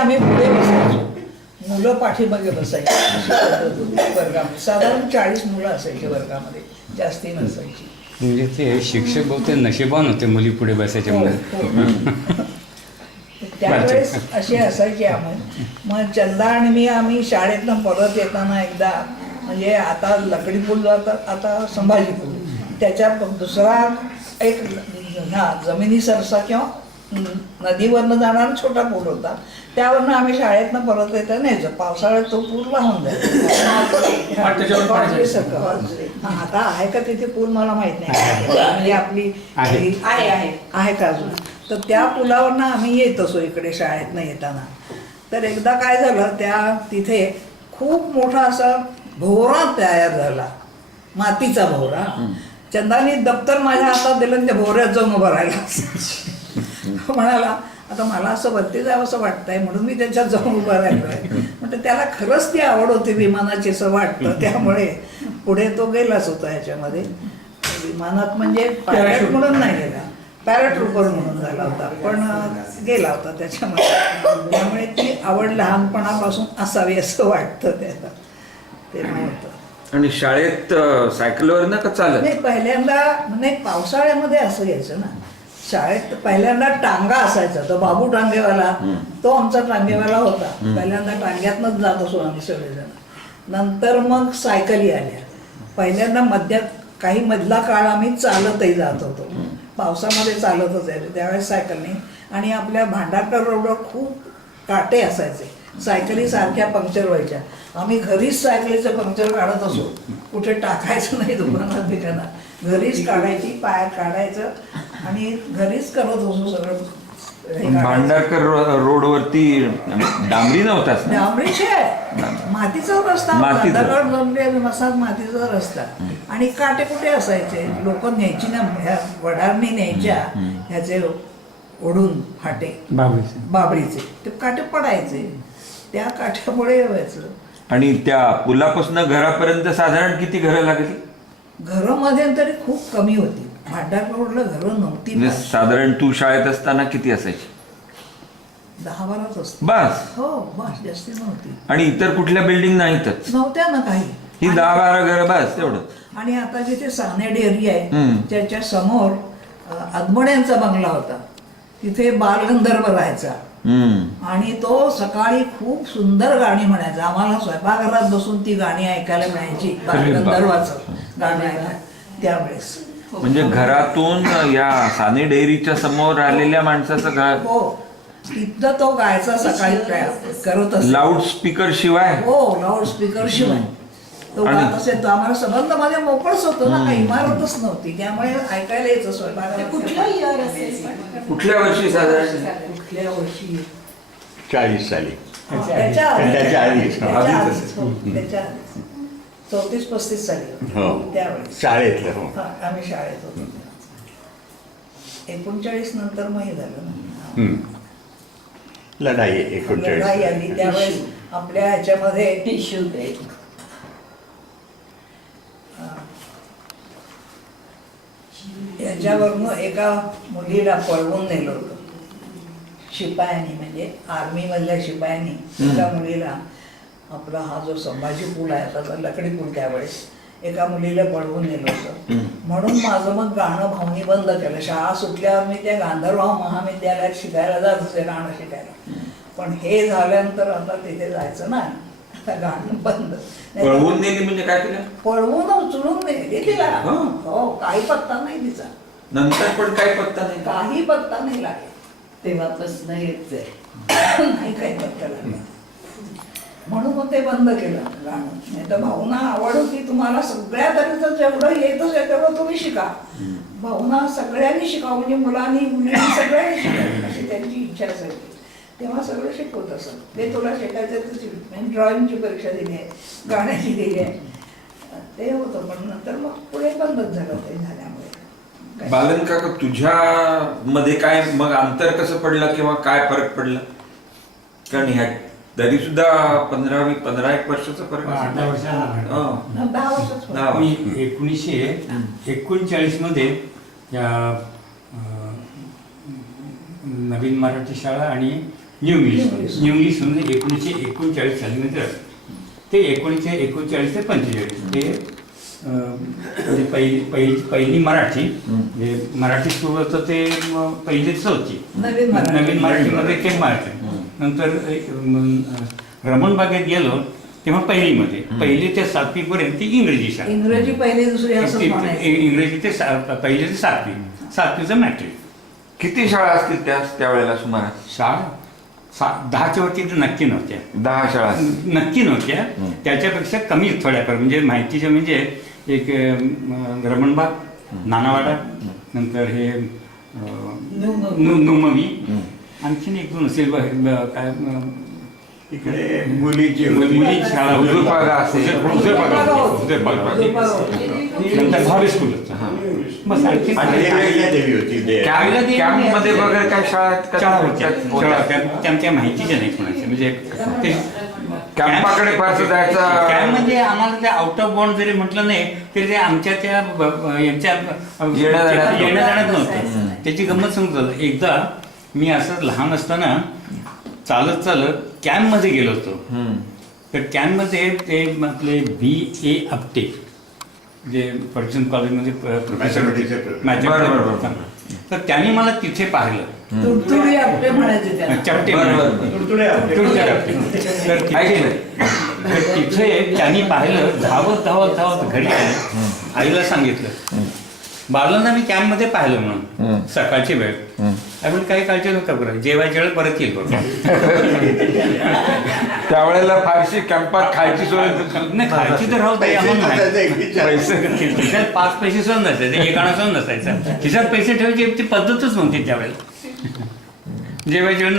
आम्ही पुढे बसायचो, मुलं पाठीमागे बसायची अशी पद्धत होती वर्गामध्ये. साधारण 40 मुलं असायची वर्गामध्ये, जास्ती नसायची. म्हणजे ते शिक्षक बहुतेक नशिबान होते मुली पुढे बसायचे हो, म्हणून. हो. त्यावेळेस असे असायचे आम्ही. मग चंदा आणि मी आम्ही शाळेतनं परत येताना एकदा, म्हणजे आता लकडी पूल जातात, आता संभाजी पूल, त्याच्या दुसरा एक जमिनी सरसा किंवा नदीवरनं जाणारा छोटा पूल होता, त्यावरनं आम्ही शाळेतनं परत येता न्यायचो. पावसाळ्यात तो पूल वाहून जायचा. आता आहे का तिथे पूल मला माहित नाही, म्हणजे आपली आहे का अजून. तर त्या पुलावरनं आम्ही येत असो इकडे शाळेतनं येताना. तर एकदा काय झालं, त्या तिथे खूप मोठा असा भोवरा तयार झाला, मातीचा भोवरा. चंदानी दप्तर माझ्या हातात दिलं आणि त्या भोवऱ्यात जाऊन उभं राहिला. म्हणाला आता मला असं वरती जावं असं वाटतंय, म्हणून मी त्याच्यात जाऊन उभं राहिलोय. म्हणजे त्याला खरंच ती आवड होती विमानाची असं वाटतं, त्यामुळे पुढे तो गेलाच होता ह्याच्यामध्ये विमानात. म्हणजे पायलट म्हणून नाही गेला, पॅराट्रूपर म्हणून झाला होता, पण गेला होता त्याच्यामध्ये. त्यामुळे ती आवड लहानपणापासून असावी असं वाटतं त्याला, ते नव्हतं. आणि शाळेत सायकलवर ना का चालत? नाही, पहिल्यांदा नाही, पावसाळ्यामध्ये असं घ्यायचं ना. शाळेत पहिल्यांदा टांगा असायचा, तो बाबू टांगेवाला, तो आमचा टांगेवाला होता. पहिल्यांदा टांग्यातनंच जात असो आम्ही सगळेजण. नंतर मग सायकली आल्या. पहिल्यांदा काही मधला काळ आम्ही चालतही जात होतो, पावसामध्ये चालतच यायचो त्यावेळेस सायकलने. आणि आपल्या भांडारकर रोडवर खूप काटे असायचे, सायकली सारख्या पंक्चर व्हायच्या. आम्ही घरीच सायकलीचं पंक्चर काढत असो, कुठे टाकायचं नाही दुकानात बिकानात, घरीच काढायची, पायात काढायचं आणि घरीच करत असो सगळं. भांडारकर रोडवरती डांबरी नव्हताच ना? डांबरीचे मातीचा रस्ता, दगड जमले मसाज मातीचा रस्ता. आणि काटे कुठे असायचे, लोक न्यायची ना, ह्या वडारणी न्यायच्या ह्याचे ओढून फाटे बाबरीचे, ते काटे पडायचे, त्या काठ्यामुळे व्हायचं. आणि त्या पुलापासून घरापर्यंत साधारण किती घरं लागली? घरं मध्यंतरी खूप कमी होती, भांडारकर रोडला घरं नव्हती. म्हणजे साधारण तू शाळेत असताना किती असायची? 10-12च असते बस. हो, बस, जास्ती नव्हती. आणि इतर कुठल्या बिल्डिंग नाहीतच? नव्हत्या ना काही. ही 10-12 घरं बस तेवढं. आणि आता जिथे साने डेअरी आहे त्याच्या समोर अदमड्यांचा बंगला होता, तिथे बालगंधर्व राहायचा. आणि तो सकाळी खूप सुंदर गाणी म्हणायचा. आम्हाला स्वयंपाकघरात बसून ती गाणी ऐकायला मिळायची, बालगंधर्वाचं गाणं ऐकायला त्यावेळेस. म्हणजे घरातून या साने डेअरीच्या समोर राहिलेल्या माणसाचं घर? हो, तिथं तो गायचा सकाळी करत असतो. लाऊड स्पीकर शिवाय? हो, लाऊड स्पीकर शिवाय तो गात असेल. तो आम्हाला संबंध मध्ये मोकळच होतो ना, काही इमारतच नव्हती, त्यामुळे ऐकायला यायचं स्वयंपाक. कुठल्या वर्षी साधारण? कुठल्या वर्षी? 40 साली. त्याच्या आधी. 34-35 साली हो, त्यावेळेस शाळेतलं. हो, आम्ही शाळेत होतो. 39 नंतर मग हे झालं ना, लढाई लढाई आली. त्यावेळेस आपल्या ह्याच्यामध्ये याच्यावरनं एका मुलीला पळवून नेलं होतं शिपायांनी, म्हणजे आर्मी मधल्या शिपायांनी एका मुलीला. आपला हा जो संभाजी पूल आहे आता, लकडी पूल, त्यावेळेस एका मुलीला पळवून नेलं होतं. म्हणून माझं मग गाणं भावनी बंद केलं. शाळा सुटल्यावर मी त्या गांधर्व महाविद्यालयात शिकायला जात असे, गाणं शिकायला. पण हे झाल्यानंतर आता तिथे जायचं नाही, आता गाणं बंद. पळवून नेली म्हणजे काय केलं? पळवून उचलून नेली तिला. हो, काही पत्ता नाही तिचा. नंतर पण काही पत्ता नाही? काही पत्ता नाही लागेल तेव्हापासून येत नाही, काही पत्ता लागेल. म्हणून मग ते बंद केलं गाणं. नाही तर भावना आवड होती, तुम्हाला सगळ्या तऱ्हेचं जेवढं येतच आहे तेवढं तुम्ही शिका. भावना सगळ्यांनी शिकावं, म्हणजे मुलांनी मुलींनी सगळ्यांनी शिकावी अशी त्यांची इच्छा असायची. तेव्हा सगळं शिकवत असत. ते तुला शिकायचं, ड्रॉइंगची परीक्षा दिली आहे, गाण्याची दिली आहे, ते होतं. पण नंतर मग पुढे बंदच झालं ते झाल्यामुळे. बालन काका, तुझ्या मध्ये काय मग अंतर कसं पडलं किंवा काय फरक पडला? कारण ह्या तरी सुद्धा 15-एक वर्षाचा फरक. 10 वर्षाच. 1939 मध्ये या नवीन मराठी शाळा आणि न्यू इंग्लिश म्हणजे 1939 साली म्हणजे ते 1939 ते 45 ते म्हणजे पहिली मराठी म्हणजे मराठी सुरू होतं ते पहिली चौथी नवीन मराठीमध्ये ते मराठी नंतर रमण बागेत गेलो तेव्हा पहिली ते 7वी पर्यंत ती इंग्रजी शाळा इंग्रजी पहिली दुसरी असं म्हणायचं. इंग्रजी ते पहिली ते 7वीचं मॅट्रिक. किती शाळा असतील त्यावेळेला सुमारे? शाळा 10च्या वरती तर नक्की नव्हत्या. 10 शाळा असतील. नक्की नव्हत्या. त्याच्यापेक्षा कमी थोड्याफार म्हणजे माहितीच्या म्हणजे एक रमणबाग, नानावाडा, नंतर हे नुमवी, आणखीन एक दोन असेल काय इकडे मुलीची मुली शाळा हुजूरपागा असेल. नंतर भावे स्कूल बस आणखी आणि देवी होती कॅम्पमध्ये वगैरे काय शाळा होत्या? त्यांच्या माहितीच्या नाही कोणाच्या म्हणजे कॅम्पाकडे फारसं जायचं कॅम्प म्हणजे आम्हाला ते आउट ऑफ बॉन्ड जरी म्हटलं नाही तरी ते आमच्या त्या यांच्या येण्या जाण्यात नव्हतं. त्याची गंमत सांगतो. एकदा मी असं लहान असताना चालत कॅम्पमध्ये गेलो होतो. तर कॅम्पमध्ये ते आपले BA आपटे जे फर्ग्युसन कॉलेजमध्ये प्रोफेसर बरोबर. तर त्यांनी मला तिथे पाहिलं. तुडतुडी आपटे म्हणायचे त्याला. चपटे तुडतुडे आपटे. तर तिथे त्यांनी पाहिलं. धावत घरी आले. आईला सांगितलं बाळांना मी कॅम्पमध्ये पाहिलं म्हणून सकाळची वेळ. आपण काही काळजी नका करा जेवायच्या वेळ परत येईल बघा. त्यावेळेला फारशी कॅम्पात खायची सोय नाही खायची तर राहू दे आम्हाला खिशात 5 पैसे सुद्धा नसायचे. 1 आणा सुद्धा नसायचा. खिशात पैसे ठेवायची ती पद्धतच नव्हती त्यावेळेला. जेवायच्या वेळ